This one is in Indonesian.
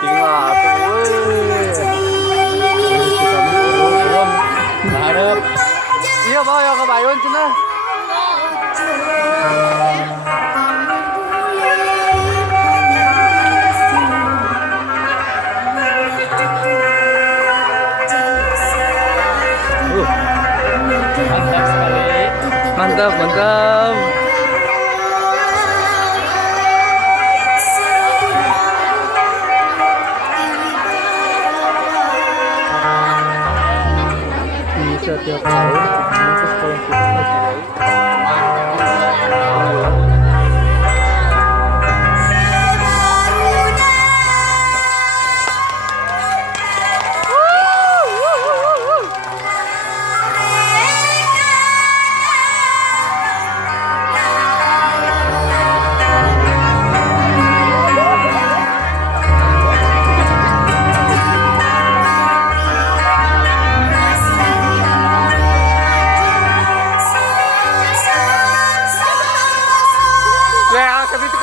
tinggal tuh, weh. Kita turun, ngarep. Iya bawa ya ke Bayun cina. Mantap sekali. Mantap, mantap. Bisa tiap tahun ini ke sekolah kita. Ya, kan itu.